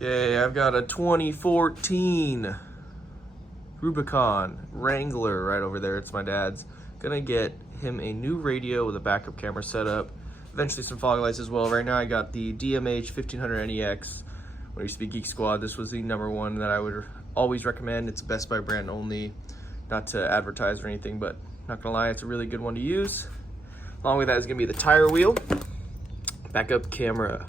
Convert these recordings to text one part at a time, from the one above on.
Okay, I've got a 2014 Rubicon Wrangler right over there. It's my dad's. Gonna get him a new radio with a backup camera setup. Eventually some fog lights as well. Right now I got the DMH 1500 NEX. When I used to be Geek Squad, this was the #1 that I would always recommend. It's a Best Buy brand only. Not to advertise or anything, but not gonna lie, it's a really good one to use. Along with that is gonna be the tire wheel, backup camera.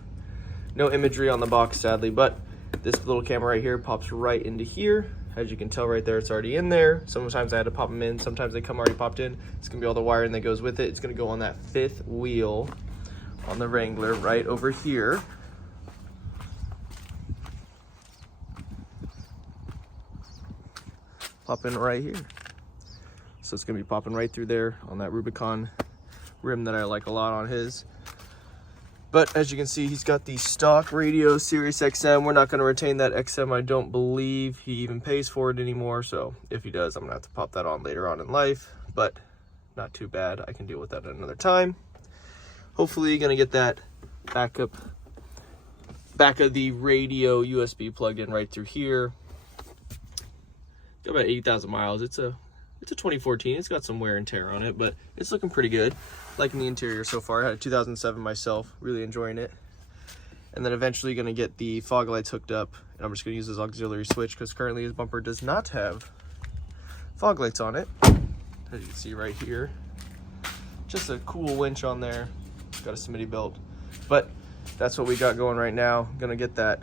No imagery on the box, sadly, but this little camera right here pops right into here. As you can tell right there, it's already in there. Sometimes I had to pop them in, sometimes they come already popped in. It's gonna be all the wiring that goes with it. It's gonna go on that 5th wheel on the Wrangler right over here. Popping right here. So it's gonna be popping right through there on that Rubicon rim that I like a lot on his. But as you can see, he's got the stock radio Sirius XM. We're not going to retain that XM. I don't believe he even pays for it anymore. So if he does, I'm going to have to pop that on later on in life. But not too bad. I can deal with that at another time. Hopefully you're going to get that back of the radio USB plugged in right through here. Got about 80,000 miles. It's a 2014. It's got some wear and tear on it, but it's looking pretty good. Liking the interior so far. I had a 2007 myself, really enjoying it. And then eventually gonna get the fog lights hooked up, and I'm just gonna use this auxiliary switch because currently his bumper does not have fog lights on it. As you can see right here, just a cool winch on there. Got a Smitty belt, but that's what we got going right now. Gonna get that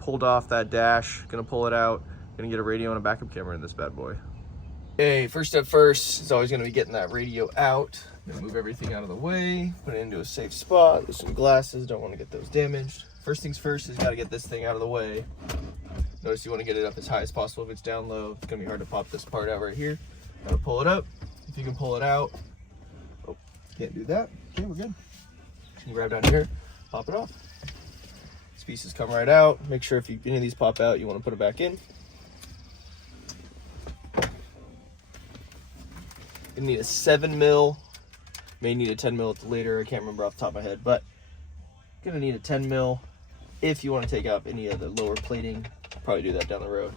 pulled off that dash, gonna pull it out, gonna get a radio and a backup camera in this bad boy. Okay, first step first is always going to be getting that radio out. Gonna move everything out of the way, put it into a safe spot. There's some glasses, don't want to get those damaged. First things first is got to get this thing out of the way. Notice you want to get it up as high as possible. If it's down low, it's going to be hard to pop this part out right here. Got to pull it up. If you can pull it out. Oh, can't do that. Okay, we're good. You can grab down here, pop it off. These pieces come right out. Make sure if any of these pop out, you want to put it back in. You need a 7mm, may need a 10mm later. I can't remember off the top of my head, but gonna need a 10mm if you want to take out any of the lower plating. I'll probably do that down the road,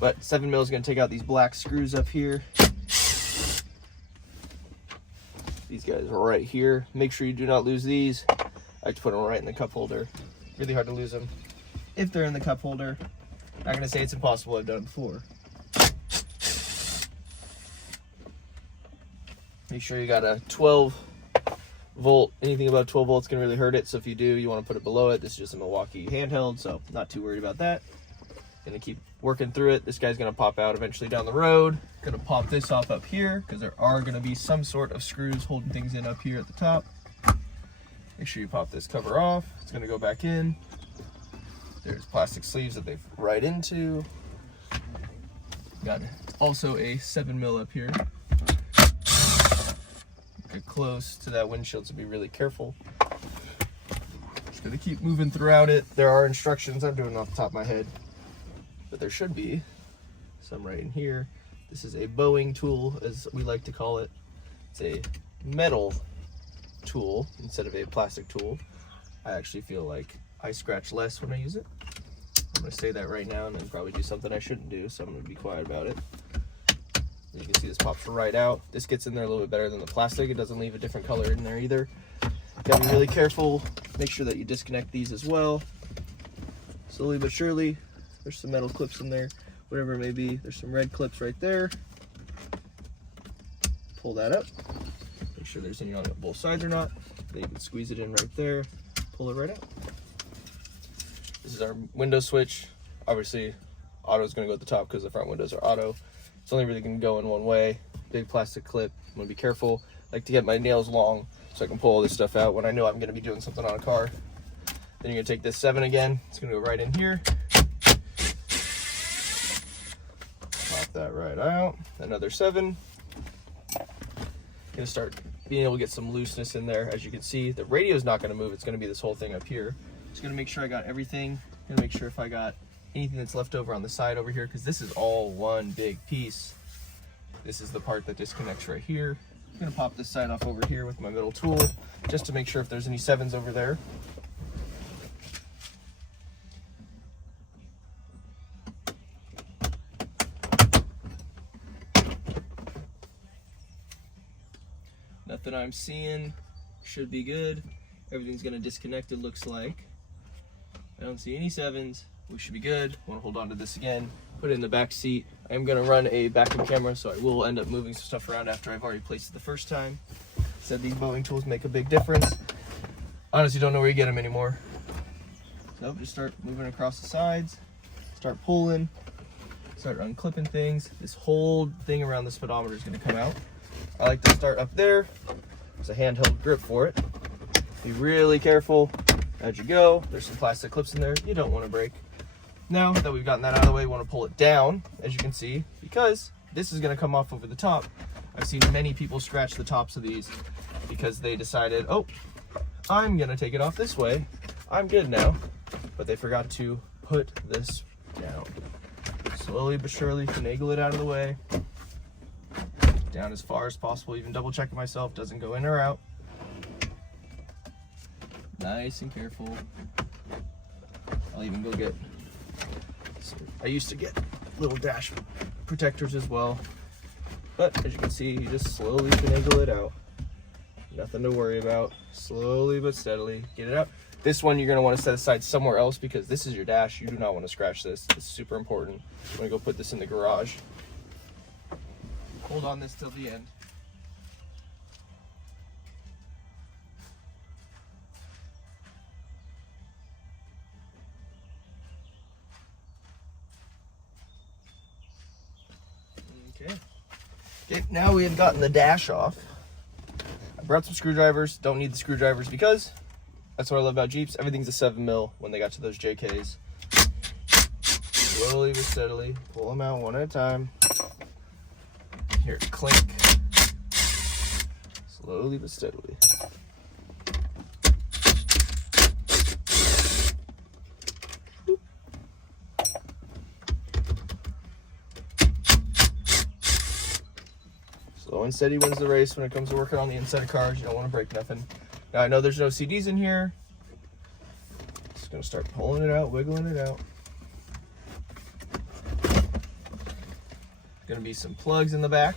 but 7mm is gonna take out these black screws up here. These guys are right here. Make sure you do not lose these. I like to put them right in the cup holder. Really hard to lose them if they're in the cup holder. Not gonna say it's impossible. I've done it before. Make sure you got a 12 volt. Anything above 12 volts can really hurt it. So if you do, you want to put it below it. This is just a Milwaukee handheld, so not too worried about that. Gonna keep working through it. This guy's gonna pop out eventually down the road. Gonna pop this off up here because there are gonna be some sort of screws holding things in up here at the top. Make sure you pop this cover off. It's gonna go back in. There's plastic sleeves that they've right into. Got also a 7mm up here. Get close to that windshield, so be really careful. Just gonna keep moving throughout it. There are instructions. I'm doing it off the top of my head, but there should be some right in here. This is a Boeing tool, as we like to call it. It's a metal tool instead of a plastic tool. I actually feel like I scratch less when I use it. I'm gonna say that right now and then probably do something I shouldn't do, so I'm gonna be quiet about it. You can see this pops right out. This gets in there a little bit better than the plastic. It doesn't leave a different color in there either. Gotta be really careful. Make sure that you disconnect these as well. Slowly but surely. There's some metal clips in there, whatever it may be. There's some red clips right there. Pull that up. Make sure there's any on both sides or not. Then you can squeeze it in right there. Pull it right out. This is our window switch. Obviously, auto is going to go at the top because the front windows are auto. It's only really going to go in one way. Big plastic clip. I'm going to be careful. I like to get my nails long so I can pull all this stuff out when I know I'm going to be doing something on a car. Then you're going to take this 7 again. It's going to go right in here. Pop that right out. Another 7. Going to start being able to get some looseness in there. As you can see, the radio is not going to move. It's going to be this whole thing up here. Just going to make sure I got everything. Going to make sure if I got anything that's left over on the side over here, because this is all one big piece. This is the part that disconnects right here. I'm going to pop this side off over here with my middle tool just to make sure if there's any 7s over there. that I'm seeing should be good. Everything's gonna disconnect, it looks like. I don't see any 7s. We should be good. I want to hold on to this again, put it in the back seat. I am gonna run a backup camera, so I will end up moving some stuff around after I've already placed it the first time. Said these Boeing tools make a big difference. Honestly, don't know where you get them anymore. So just start moving across the sides, start pulling, start unclipping things. This whole thing around the speedometer is gonna come out. I like to start up there. There's a handheld grip for it. Be really careful as you go. There's some plastic clips in there you don't want to break. Now that we've gotten that out of the way, we want to pull it down, as you can see, because this is going to come off over the top. I've seen many people scratch the tops of these because they decided, oh, I'm going to take it off this way. I'm good now. But they forgot to put this down. Slowly but surely finagle it out of the way. Down as far as possible, even double checking myself, doesn't go in or out. Nice and careful. I'll even go get, I used to get little dash protectors as well. But as you can see, you just slowly finagle it out. Nothing to worry about. Slowly but steadily get it out. This one you're going to want to set aside somewhere else because this is your dash. You do not want to scratch this. It's super important. I'm going to go put this in the garage. Hold on this till the end. Okay, now we have gotten the dash off. I brought some screwdrivers. Don't need the screwdrivers because that's what I love about Jeeps. Everything's a 7mm when they got to those JKs. Slowly but steadily, pull them out one at a time. Hear it clink. Slowly but steadily. Slow and steady wins the race when it comes to working on the inside of cars. You don't want to break nothing. Now I know there's no CDs in here. Just gonna start pulling it out, wiggling it out. Gonna be some plugs in the back.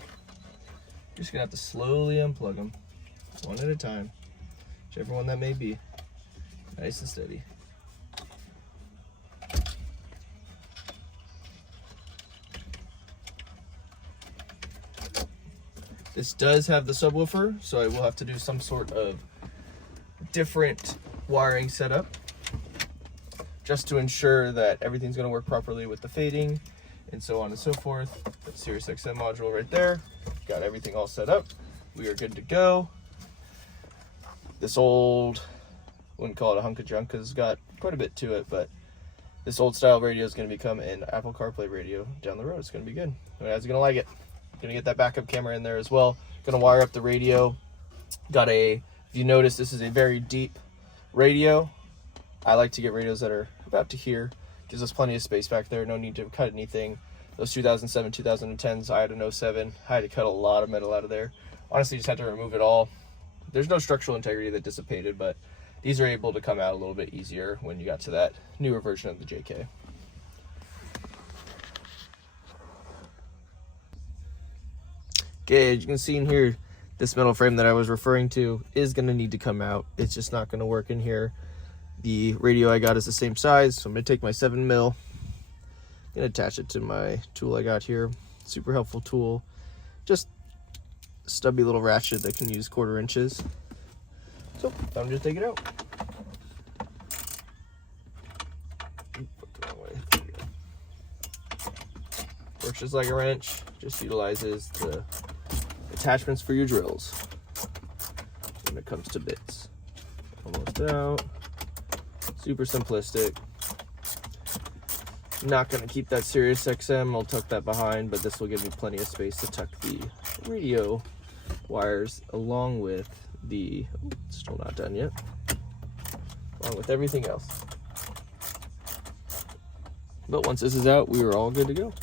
Just gonna have to slowly unplug them, one at a time, whichever one that may be. Nice and steady. This does have the subwoofer, so I will have to do some sort of different wiring setup just to ensure that everything's going to work properly with the fading and so on and so forth. That Sirius XM module right there. Got everything all set up. We are good to go. This old, wouldn't call it a hunk of junk because it's got quite a bit to it, but this old style radio is going to become an Apple CarPlay radio down the road. It's going to be good. You guys are going to like it. Gonna get that backup camera in there as well. Gonna wire up the radio. Got a, if you notice, this is a very deep radio. I like to get radios that are about to here. Gives us plenty of space back there. No need to cut anything. Those 2007, 2010s, I had an 07. I had to cut a lot of metal out of there. Honestly, just had to remove it all. There's no structural integrity that dissipated, but these are able to come out a little bit easier when you got to that newer version of the JK. Okay, as you can see in here, this metal frame that I was referring to is going to need to come out. It's just not going to work in here. The radio I got is the same size, so I'm going to take my 7mm, going to attach it to my tool I got here. Super helpful tool. Just a stubby little ratchet that can use 1/4 inches. So, time to just take it out. Put the wrong way. There we go. Works just like a wrench, just utilizes the attachments for your drills when it comes to bits. Almost out. Super simplistic. Not going to keep that Sirius XM. I'll tuck that behind, but this will give me plenty of space to tuck the radio wires along with the, still not done yet, along with everything else. But once this is out, we are all good to go.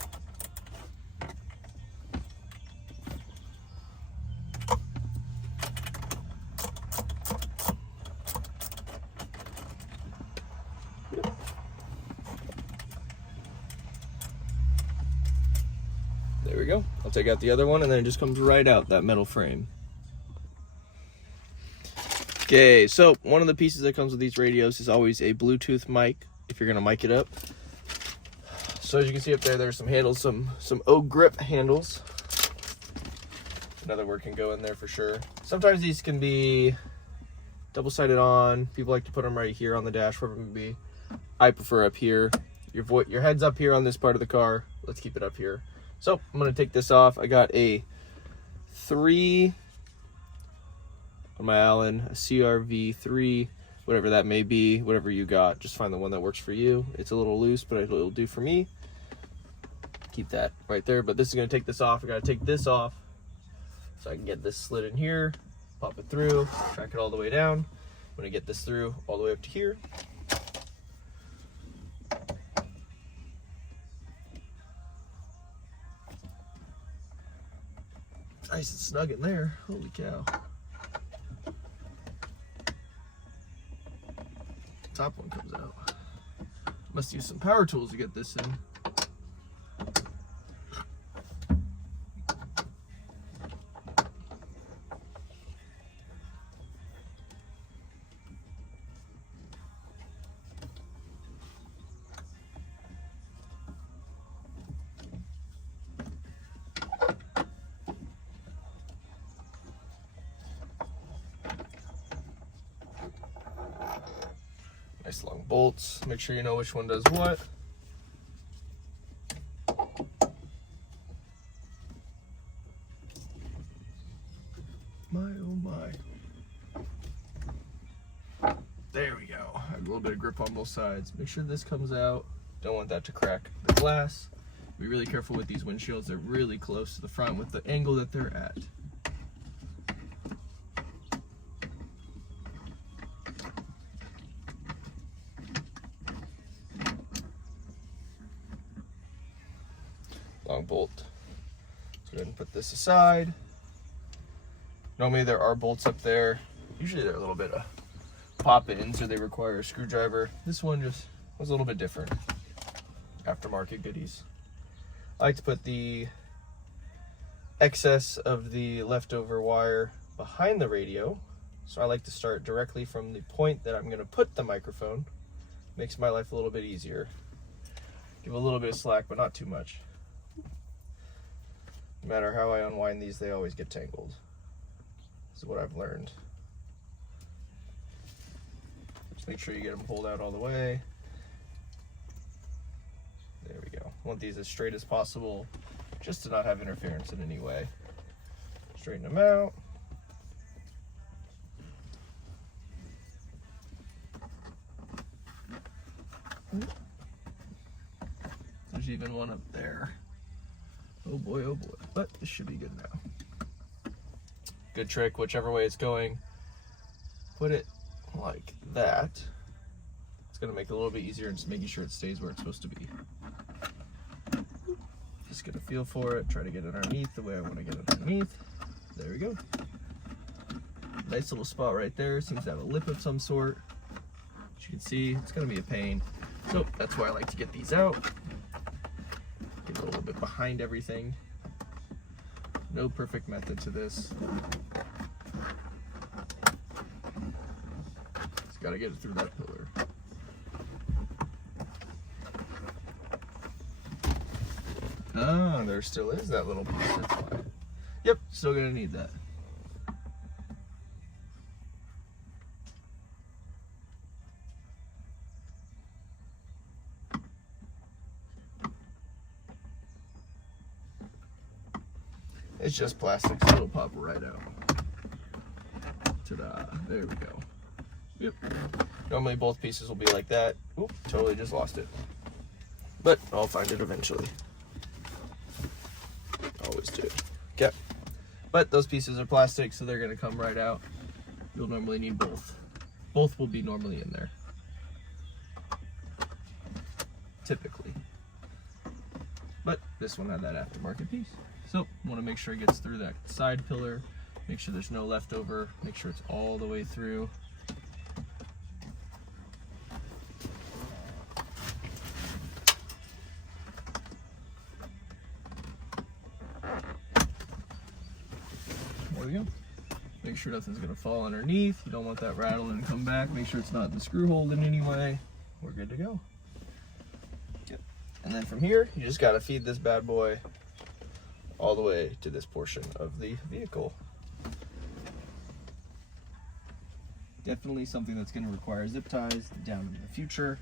There we go. I'll take out the other one and then it just comes right out, that metal frame. Okay, so one of the pieces that comes with these radios is always a Bluetooth mic, if you're gonna mic it up. So as you can see up there, there's some handles, some O-grip handles. Another word can go in there for sure. Sometimes these can be double-sided on. People like to put them right here on the dash, wherever it may be. I prefer up here. Your head's up here on this part of the car. Let's keep it up here. So I'm gonna take this off. I got a 3 on my Allen, a CRV3, whatever that may be, whatever you got. Just find the one that works for you. It's a little loose, but it'll do for me. Keep that right there. But this is gonna take this off. I gotta take this off so I can get this slid in here, pop it through, track it all the way down. I'm gonna get this through all the way up to here. Nice and snug in there. Holy cow. Top one comes out. Must use some power tools to get this in. Nice long bolts. Make sure you know which one does what. My oh my. There we go. I have a little bit of grip on both sides. Make sure this comes out. Don't want that to crack the glass. Be really careful with these windshields. They're really close to the front with the angle that they're at. Long bolt. Let's go ahead and put this aside. Normally there are bolts up there. Usually they're a little bit of pop-ins or they require a screwdriver. This one just was a little bit different. Aftermarket goodies. I like to put the excess of the leftover wire behind the radio. So I like to start directly from the point that I'm going to put the microphone. Makes my life a little bit easier. Give a little bit of slack, but not too much. No matter how I unwind these, they always get tangled. This is what I've learned. Just make sure you get them pulled out all the way. There we go. I want these as straight as possible, just to not have interference in any way. Straighten them out. There's even one up there. Oh boy, but this should be good now. Good trick, whichever way it's going, put it like that. It's gonna make it a little bit easier and just making sure it stays where it's supposed to be. Just get a feel for it, try to get it underneath the way I wanna get it underneath. There we go. Nice little spot right there, seems to have a lip of some sort. As you can see, it's gonna be a pain. So that's why I like to get these out. Get a little bit behind everything. No perfect method to this. Just gotta get it through that pillar. Ah, there still is that little piece, that's why. Yep, still gonna need that. It's just plastic, so it'll pop right out. Ta-da, there we go. Yep. Normally both pieces will be like that. Oop, totally just lost it. But I'll find it eventually. Always do. Okay. But those pieces are plastic, so they're gonna come right out. You'll normally need both. Both will be normally in there. Typically. But this one had that aftermarket piece. So, want to make sure it gets through that side pillar, make sure there's no leftover, make sure it's all the way through. There we go. Make sure nothing's gonna fall underneath. You don't want that rattling and come back. Make sure it's not in the screw hole in any way. We're good to go. Yep. And then from here, you just gotta feed this bad boy all the way to this portion of the vehicle. Definitely something that's gonna require zip ties down in the future.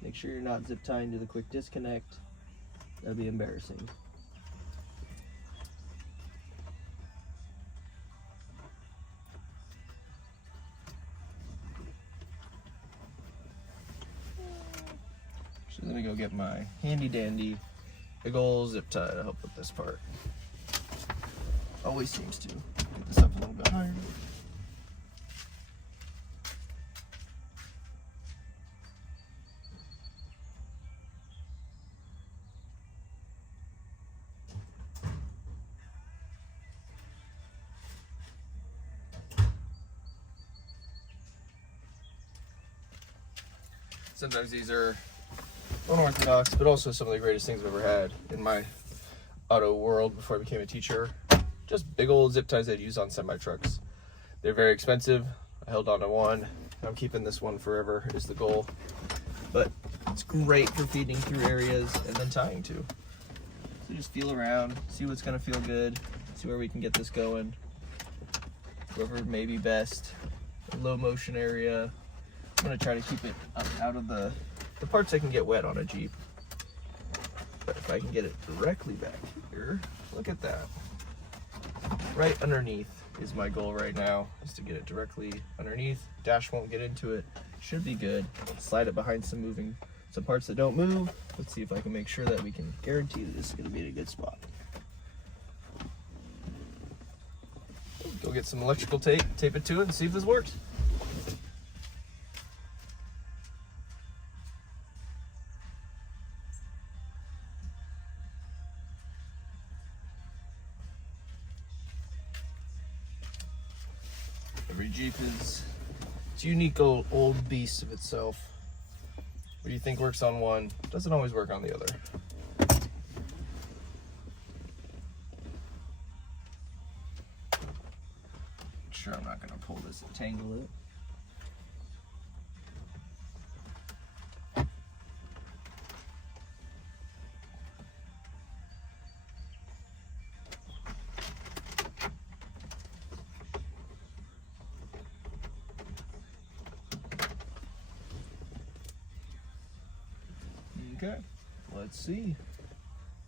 Make sure you're not zip tying to the quick disconnect. That'd be embarrassing. So let me go get my handy dandy big ol' zip tie to help with this part. Always seems to. Get this up a little bit higher. Sometimes these are unorthodox, but also some of the greatest things I've ever had in my auto world before I became a teacher. Just big old zip ties I'd use on semi-trucks. They're very expensive. I held on to one. I'm keeping this one forever is the goal. But it's great for feeding through areas and then tying to. So just feel around, see what's gonna feel good, see where we can get this going. Whoever may be best. A low motion area. I'm gonna try to keep it up out of the parts that can get wet on a Jeep. But if I can get it directly back here, look at that. Right underneath is my goal right now, is to get it directly underneath. Dash won't get into it, should be good. Slide it behind some parts that don't move. Let's see if I can make sure that we can guarantee that this is gonna be in a good spot. Go get some electrical tape, tape it to it and see if this works. Every Jeep is it's a unique old beast of itself. What you think works on one doesn't always work on the other. Make sure I'm not going to pull this and tangle it. Okay, let's see.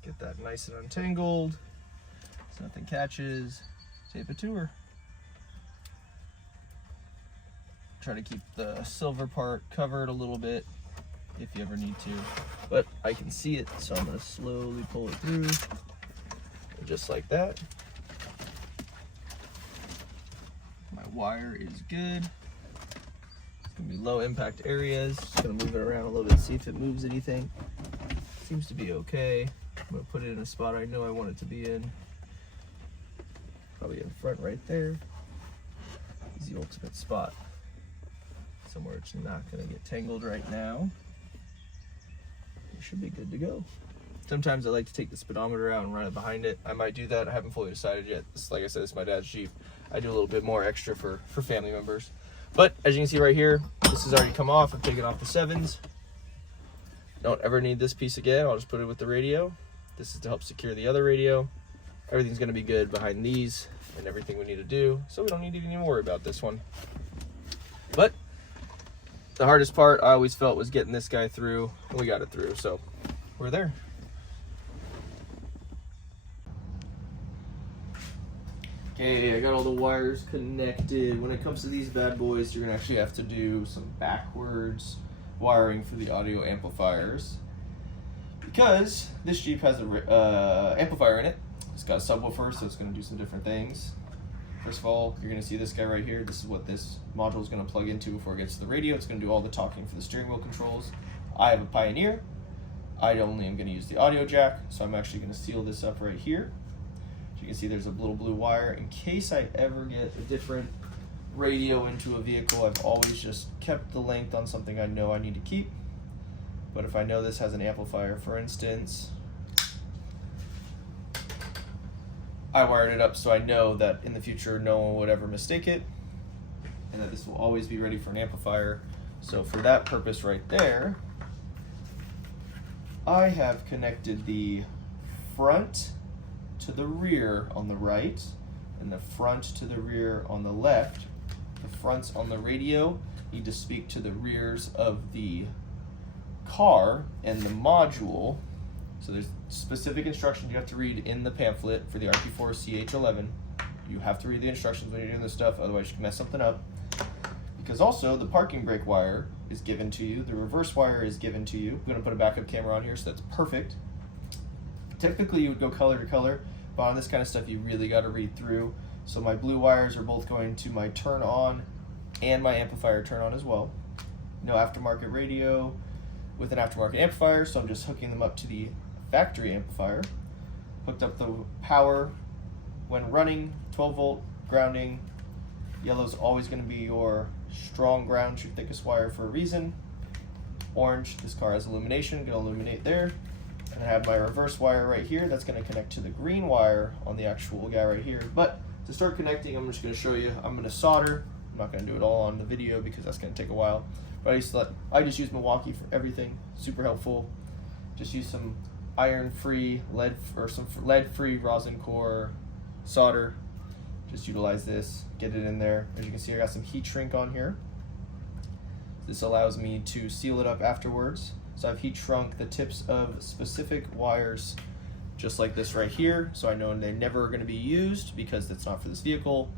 Get that nice and untangled so nothing catches. Tape it to her. Try to keep the silver part covered a little bit if you ever need to, but I can see it, so I'm going to slowly pull it through, just like that. My wire is good. Gonna be low impact areas. Just gonna move it around a little bit, see if it moves anything. Seems to be okay. I'm gonna put it in a spot I know I want it to be in. Probably in front right there. Is the ultimate spot. Somewhere it's not gonna get tangled right now. It should be good to go. Sometimes I like to take the speedometer out and run it behind it. I might do that. I haven't fully decided yet. This, like I said, this is my dad's Jeep. I do a little bit more extra for family members. But as you can see right here, this has already come off. I've taken off the 7s. Don't ever need this piece again. I'll just put it with the radio. This is to help secure the other radio. Everything's gonna be good behind these and everything we need to do, so we don't need to even worry about this one. But the hardest part I always felt was getting this guy through, and we got it through, so we're there. Okay, I got all the wires connected. When it comes to these bad boys, you're gonna actually have to do some backwards wiring for the audio amplifiers, because this Jeep has an amplifier in it. It's got a subwoofer, so it's gonna do some different things. First of all, you're gonna see this guy right here. This is what this module is gonna plug into before it gets to the radio. It's gonna do all the talking for the steering wheel controls. I have a Pioneer. I only am gonna use the audio jack, so I'm actually gonna seal this up right here. You can see there's a little blue wire in case I ever get a different radio into a vehicle, I've always just kept the length on something I know I need to keep. But if I know this has an amplifier, for instance, I wired it up so I know that in the future no one would ever mistake it, and that this will always be ready for an amplifier. So for that purpose right there, I have connected the front to the rear on the right and the front to the rear on the left. The fronts on the radio need to speak to the rears of the car and the module. So there's specific instructions you have to read in the pamphlet for the RP4 CH11. You have to read the instructions when you're doing this stuff, otherwise you can mess something up. Because also the parking brake wire is given to you, the reverse wire is given to you. I'm going to put a backup camera on here, so that's perfect. Typically you would go color to color, but on this kind of stuff you really got to read through. So my blue wires are both going to my turn on and my amplifier turn on as well. No aftermarket radio with an aftermarket amplifier, so I'm just hooking them up to the factory amplifier. Hooked up the power when running, 12 volt grounding. Yellow's always going to be your strong ground, your thickest wire for a reason. Orange, this car has illumination, going to illuminate there. And I have my reverse wire right here that's going to connect to the green wire on the actual guy right here. But to start connecting, I'm just going to show you. I'm going to solder. I'm not going to do it all on the video because that's going to take a while. But I just use Milwaukee for everything. Super helpful. Just use some iron-free some lead-free rosin core solder. Just utilize this, get it in there. As you can see, I got some heat shrink on here. This allows me to seal it up afterwards. So I've heat shrunk the tips of specific wires just like this right here, so I know they're never going to be used because it's not for this vehicle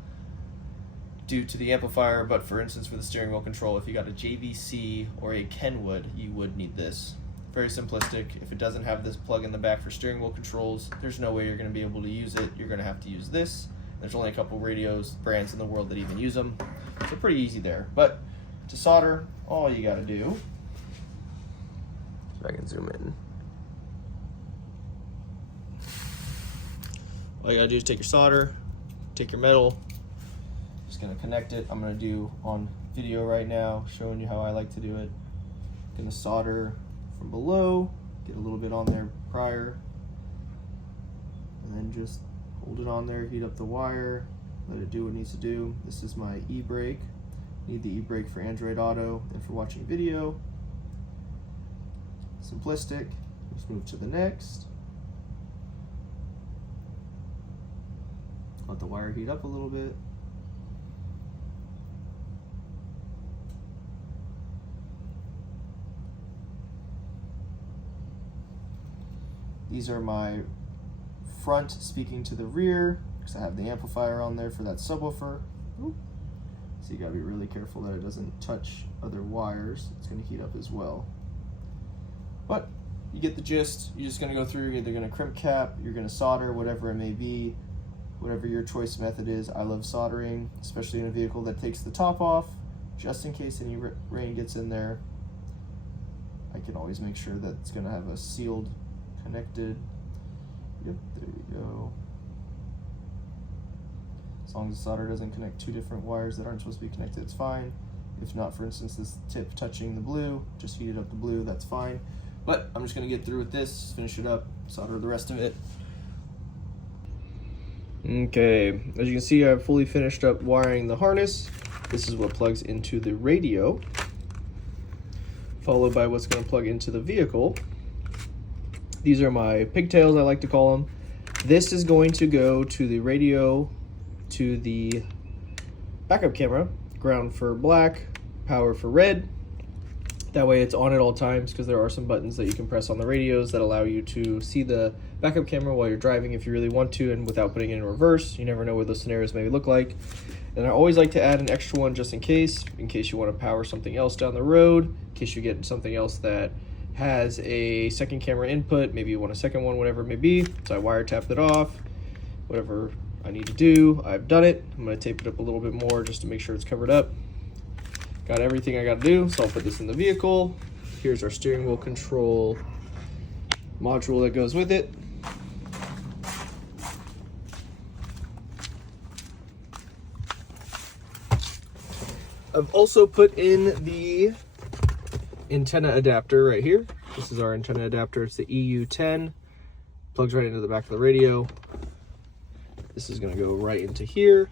due to the amplifier. But for instance, for the steering wheel control, if you got a JVC or a Kenwood, you would need this. Very simplistic. If it doesn't have this plug in the back for steering wheel controls, there's no way you're going to be able to use it. You're going to have to use this. There's only a couple radios brands in the world that even use them, so pretty easy there. But to solder, all you got to do, if I can zoom in, all you got to do is take your solder, take your metal, just going to connect it. I'm going to do on video right now, showing you how I like to do it. Going to solder from below, get a little bit on there prior, and then just hold it on there, heat up the wire, let it do what it needs to do. This is my e-brake. Need the e-brake for Android Auto and for watching video. Simplistic. Let's move to the next. Let the wire heat up a little bit. These are my front speaking to the rear, because I have the amplifier on there for that subwoofer. Ooh. So you gotta be really careful that it doesn't touch other wires. It's gonna heat up as well. But you get the gist. You're just gonna go through, you're either gonna crimp cap, you're gonna solder, whatever it may be, whatever your choice method is. I love soldering, especially in a vehicle that takes the top off, just in case any rain gets in there. I can always make sure that it's gonna have a sealed, connected. Yep, there we go. As long as the solder doesn't connect two different wires that aren't supposed to be connected, it's fine. If not, for instance, this tip touching the blue, just heat it up the blue, that's fine. But I'm just gonna get through with this, finish it up, solder the rest of it. Okay, as you can see, I've fully finished up wiring the harness. This is what plugs into the radio, followed by what's gonna plug into the vehicle. These are my pigtails, I like to call them. This is going to go to the radio, to the backup camera, ground for black, power for red. That way it's on at all times, because there are some buttons that you can press on the radios that allow you to see the backup camera while you're driving if you really want to, and without putting it in reverse. You never know what those scenarios may look like. And I always like to add an extra one just in case you want to power something else down the road, in case you get something else that has a second camera input, maybe you want a second one, whatever it may be. So I wiretapped it off, whatever I need to do, I've done it. I'm gonna tape it up a little bit more just to make sure it's covered up. Got everything I gotta do, so I'll put this in the vehicle. Here's our steering wheel control module that goes with it. I've also put in the antenna adapter right here. This is our antenna adapter. It's the EU10. Plugs right into the back of the radio. This is going to go right into here.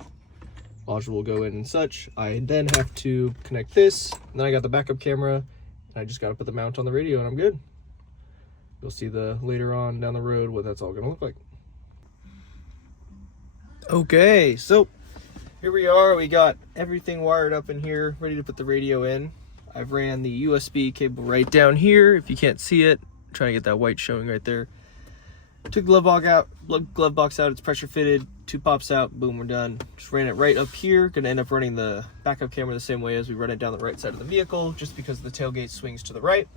Module will go in and such. I then have to connect this. And then I got the backup camera. And I just got to put the mount on the radio and I'm good. You'll see later on down the road what that's all going to look like. Okay, so here we are. We got everything wired up in here, ready to put the radio in. I've ran the USB cable right down here. If you can't see it, I'm trying to get that white showing right there. Took the glove box out. It's pressure fitted. 2 pops out. Boom, we're done. Just ran it right up here. Gonna end up running the backup camera the same way as we run it down the right side of the vehicle, just because the tailgate swings to the right.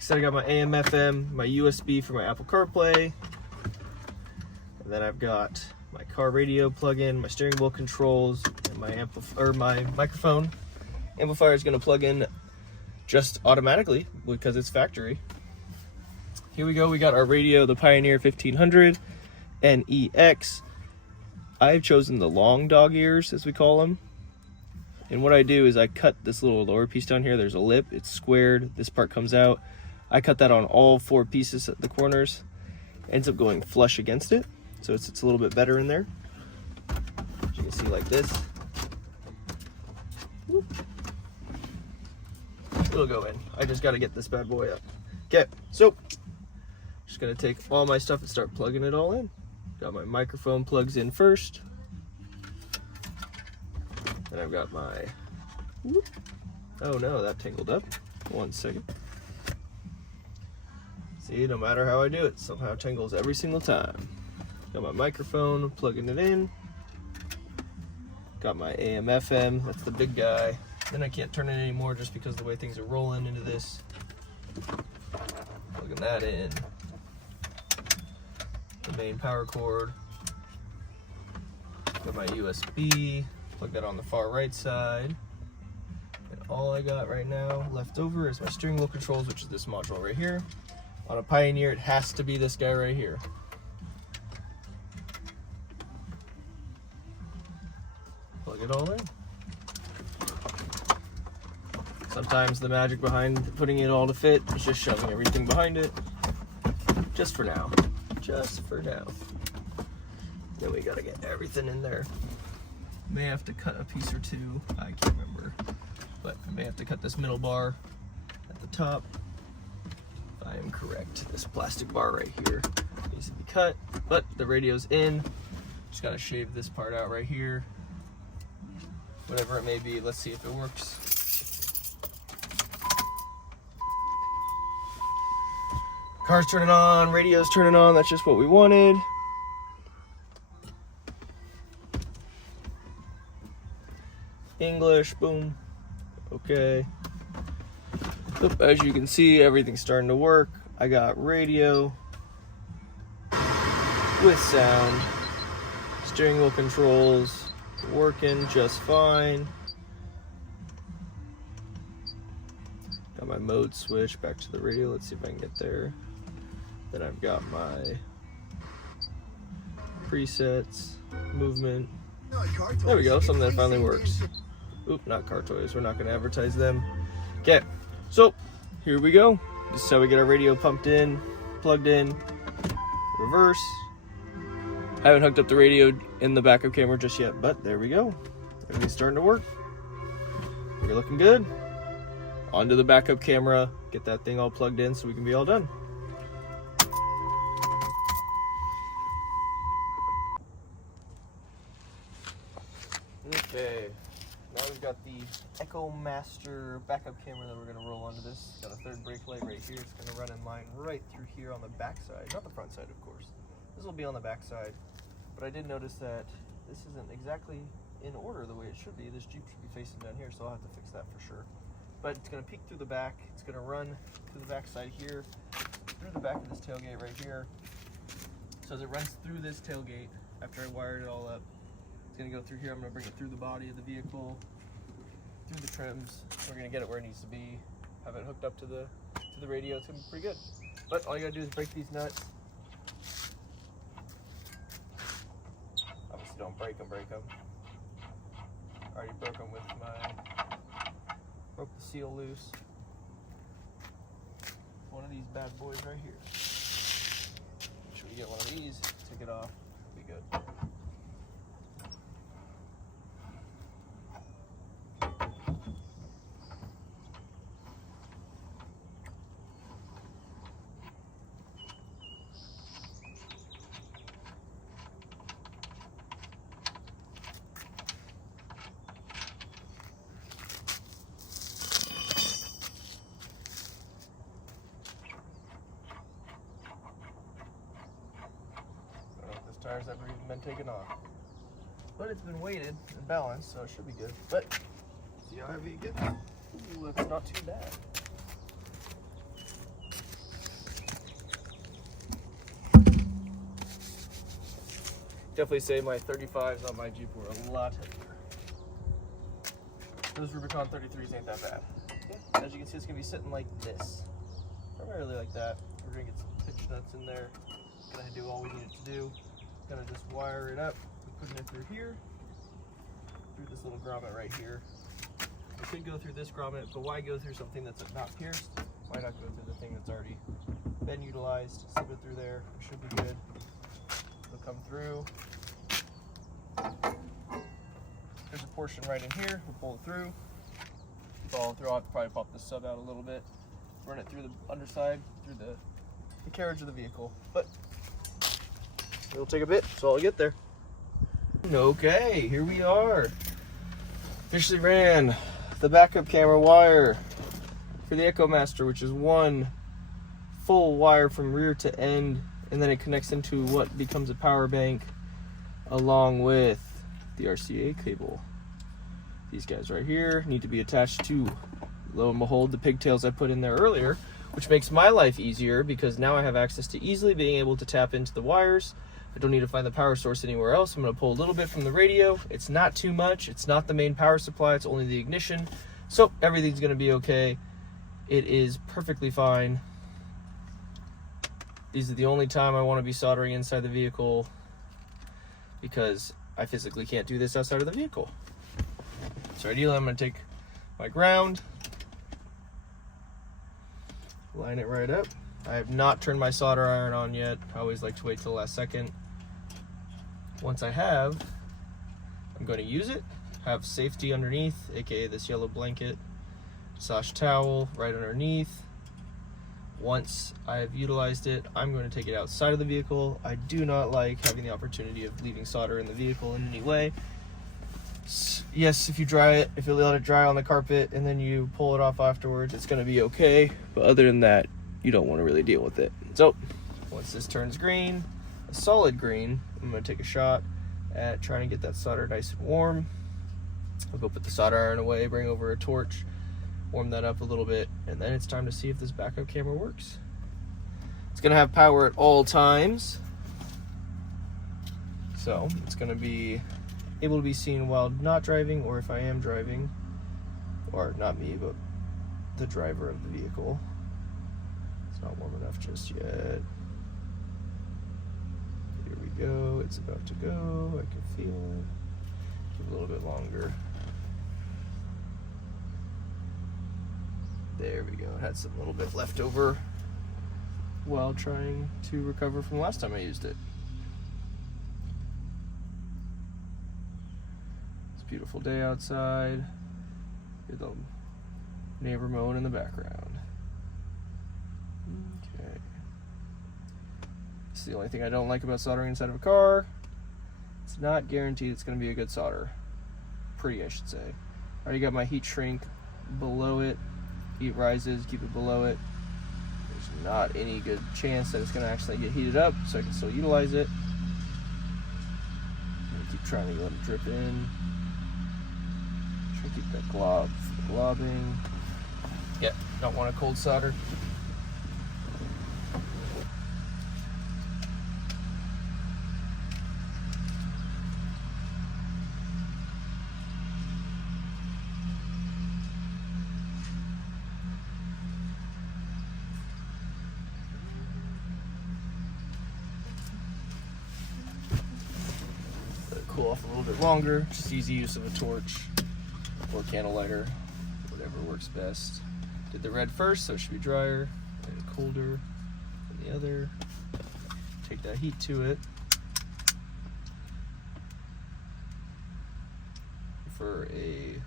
So I got my AM, FM, my USB for my Apple CarPlay, and then I've got my car radio plug-in, my steering wheel controls, and my microphone. Amplifier is going to plug in just automatically because it's factory. Here we go. We got our radio, the Pioneer 1500 NEX. I've chosen the long dog ears, as we call them. And what I do is I cut this little lower piece down here. There's a lip. It's squared. This part comes out. I cut that on all 4 pieces at the corners. Ends up going flush against it, so it's a little bit better in there. As you can see, like this. Whoop. It'll go in. I just got to get this bad boy up. Okay, so just gonna take all my stuff and start plugging it all in. Got my microphone plugs in first. Then I've got my. Whoop. Oh no, that tangled up. 1 second. See, no matter how I do it, somehow tangles every single time. Got my microphone, plugging it in. Got my AM, FM, that's the big guy. Then I can't turn it anymore just because of the way things are rolling into this. Plugging that in. The main power cord. Got my USB, plug that on the far right side. And all I got right now left over is my steering wheel controls, which is this module right here. On a Pioneer, it has to be this guy right here. Plug it all in. Sometimes the magic behind putting it all to fit is just shoving everything behind it. Just for now. Just for now. Then we gotta get everything in there. May have to cut a piece or two. I can't remember. But I may have to cut this middle bar at the top. I am correct. This plastic bar right here needs to be cut, but the radio's in. Just gotta shave this part out right here. Whatever it may be, let's see if it works. Car's turning on, radio's turning on, that's just what we wanted. English, boom, okay. As you can see, everything's starting to work. I got radio with sound, steering wheel controls working just fine. Got my mode switch back to the radio. Let's see if I can get there. Then I've got my presets, movement. There we go, something that finally works. Oop, not car toys. We're not going to advertise them. Okay. So, here we go. This is how we get our radio pumped in, plugged in, reverse. I haven't hooked up the radio in the backup camera just yet, but there we go. Everything's starting to work. We're looking good. Onto the backup camera, get that thing all plugged in so we can be all done. Okay. Now we've got the Echomaster Backuo Camera that we're going to roll onto this. Got a third brake light right here. It's going to run in line right through here on the back side. Not the front side, of course. This will be on the back side. But I did notice that this isn't exactly in order the way it should be. This Jeep should be facing down here, so I'll have to fix that for sure. But it's going to peek through the back. It's going to run through the back side here, through the back of this tailgate right here. So as it runs through this tailgate, after I wired it all up, it's going to go through here. I'm going to bring it through the body of the vehicle, through the trims. We're going to get it where it needs to be, have it hooked up to the radio. It's going to be pretty good. But all you got to do is break these nuts. Obviously don't break them. Already broke them with broke the seal loose. One of these bad boys right here. Should we get one of these, take it off, be good. Tires ever even been taken off, but it's been weighted and balanced, so it should be good. But see how heavy it gets. Ooh, that's not too bad. Definitely say my 35s on my Jeep were a lot heavier. Those Rubicon 33s ain't that bad. Yeah. As you can see, it's gonna be sitting like this, primarily like that. We're gonna get some pitch nuts in there. Gonna do all we need it to do. Gonna just wire it up, putting it through here, through this little grommet right here. I could go through this grommet, but why go through something that's not pierced? Why not go through the thing that's already been utilized? Slip it through there, it should be good. It'll come through. There's a portion right in here, we'll pull it through. Follow through, I'll have to probably pop this sub out a little bit. Run it through the underside, through the carriage of the vehicle. But it'll take a bit, so I'll get there. Okay, here we are. Officially ran the backup camera wire for the Echomaster, which is one full wire from rear to end, and then it connects into what becomes a power bank along with the RCA cable. These guys right here need to be attached to, lo and behold, the pigtails I put in there earlier, which makes my life easier because now I have access to easily being able to tap into the wires. I don't need to find the power source anywhere else. I'm going to pull a little bit from the radio. It's not too much. It's not the main power supply. It's only the ignition. So everything's going to be okay. It is perfectly fine. These are the only time I want to be soldering inside the vehicle because I physically can't do this outside of the vehicle. So ideally, I'm going to take my ground, line it right up. I have not turned my solder iron on yet. I always like to wait till the last second. Once I have, I'm going to use it, have safety underneath, aka this yellow blanket, / towel right underneath. Once I have utilized it, I'm going to take it outside of the vehicle. I do not like having the opportunity of leaving solder in the vehicle in any way. Yes, if you dry it, if you let it dry on the carpet and then you pull it off afterwards, it's going to be okay. But other than that, you don't want to really deal with it. So once this turns green, a solid green, I'm going to take a shot at trying to get that solder nice and warm. I'll go put the solder iron away, bring over a torch, warm that up a little bit, and then it's time to see if this backup camera works. It's going to have power at all times, so it's going to be able to be seen while not driving, or if I am driving, or not me, but the driver of the vehicle. It's not warm enough just yet. Here we go, it's about to go, I can feel it. Give it a little bit longer. There we go, it had some little bit left over while trying to recover from last time I used it. It's a beautiful day outside. Hear the neighbor mowing in the background. Okay. It's the only thing I don't like about soldering inside of a car. It's not guaranteed it's going to be a good solder. Pretty, I should say. I already got my heat shrink below it. Heat rises, keep it below it. There's not any good chance that it's going to actually get heated up, so I can still utilize it. I'm going to keep trying to let it drip in. Try to keep that glob from globbing. Yeah, don't want a cold solder. Let it cool off a little bit longer, just easy use of a torch. or candle lighter, whatever works best. Did the red first, so it should be drier, and colder than the other. Take that heat to it. For a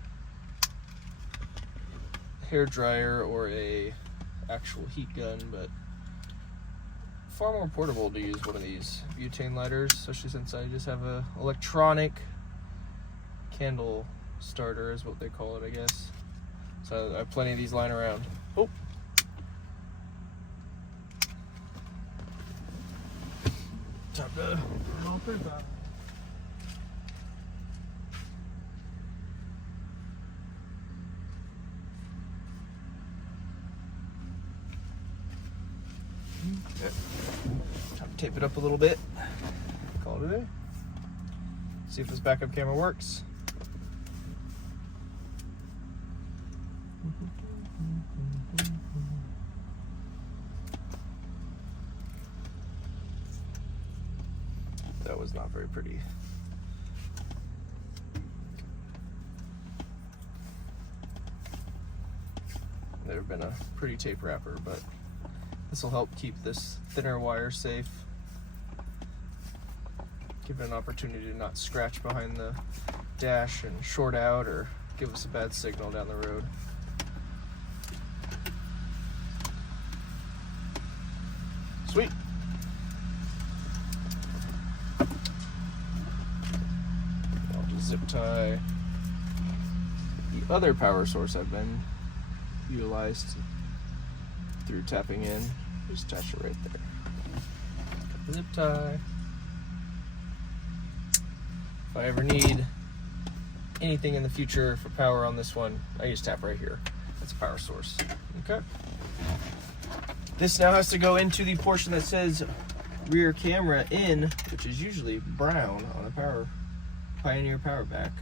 hair dryer or a actual heat gun, but far more portable to use one of these butane lighters, especially since I just have a electronic candle starter is what they call it, I guess. So I have plenty of these lying around. Oh, time to open up. Okay. Time to tape it up a little bit. Call it a day. See if this backup camera works. That was not very pretty. There have been a pretty tape wrapper, but this will help keep this thinner wire safe. Give it an opportunity to not scratch behind the dash and short out or give us a bad signal down the road. Sweet. I'll just zip tie the other power source I've been utilized through tapping in. Just attach it right there. Cut the zip tie. If I ever need anything in the future for power on this one, I just tap right here. That's a power source. Okay. This now has to go into the portion that says rear camera in, which is usually brown on a Pioneer power back.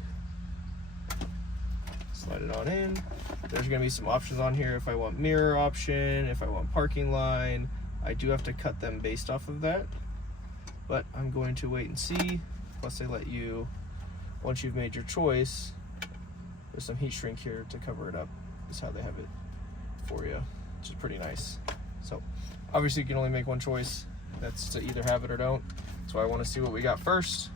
Slide it on in. There's going to be some options on here if I want mirror option, if I want parking line. I do have to cut them based off of that, but I'm going to wait and see. Plus they let you, once you've made your choice, there's some heat shrink here to cover it up. Is how they have it for you, which is pretty nice. So obviously you can only make one choice. That's to either have it or don't. So I want to see what we got first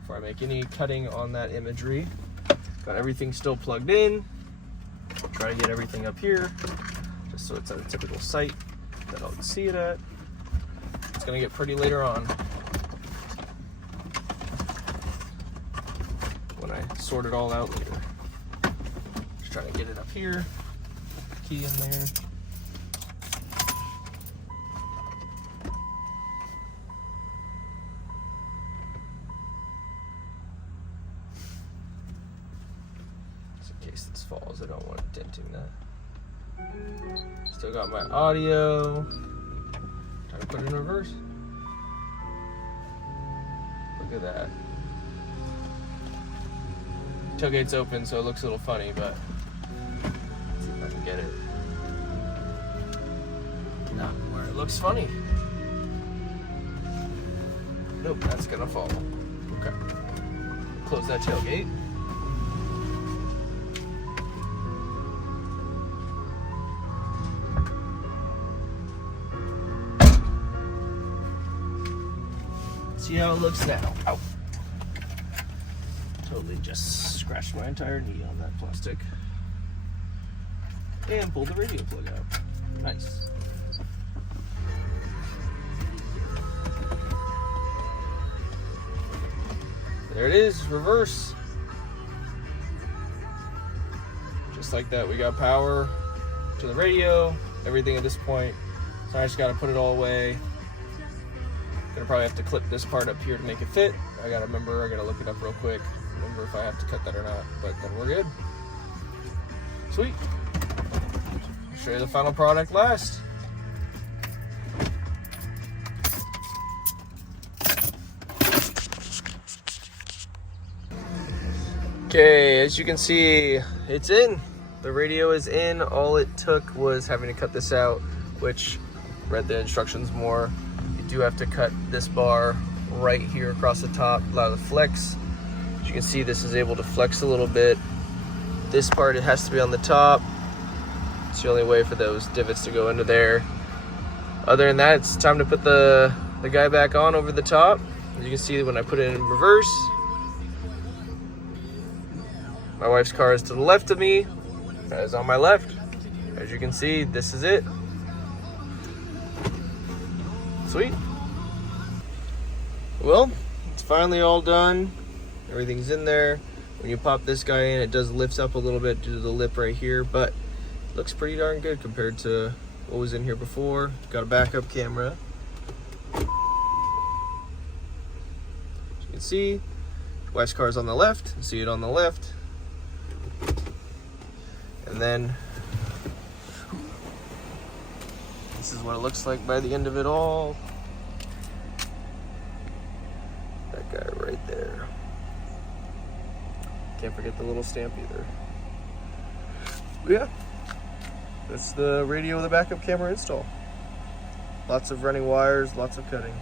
before I make any cutting on that imagery. Got everything still plugged in. Try to get everything up here, just so it's at a typical site that I'll see it at. It's gonna get pretty later on when I sort it all out later. Just trying to get it up here, key in there. This falls, I don't want it denting that. Still got my audio. Trying to put it in reverse. Look at that. Tailgate's open, so it looks a little funny, but let's see if I can get it. Not where it looks funny. Nope, that's gonna fall. Okay. Close that tailgate. See how it looks now. Ow. Totally just scratched my entire knee on that plastic. And pulled the radio plug out. Nice. There it is, reverse. Just like that, we got power to the radio, everything at this point. So I just gotta put it all away. Gonna probably have to clip this part up here to make it fit. I gotta look it up real quick. Remember if I have to cut that or not, but then we're good. Sweet. I'll show you the final product last. Okay, as you can see, it's in. The radio is in. All it took was having to cut this out, which read the instructions more. You do have to cut this bar right here across the top, allow the flex. As you can see, this is able to flex a little bit This part, it has to be on the top. It's the only way for those divots to go into there. Other than that, it's time to put the guy back on over the top. As you can see, when I put it in reverse, my wife's car is to the left of me. That is on my left. As you can see, this is it. Sweet. Well, it's finally all done. Everything's in there. When you pop this guy in, it does lift up a little bit due to the lip right here, but it looks pretty darn good compared to what was in here before. Got a backup camera. As you can see, wife's car is on the left. You see it on the left. And then this is what it looks like by the end of it all. That guy right there. Can't forget the little stamp either. But yeah, that's the radio with the backup camera install. Lots of running wires, lots of cutting.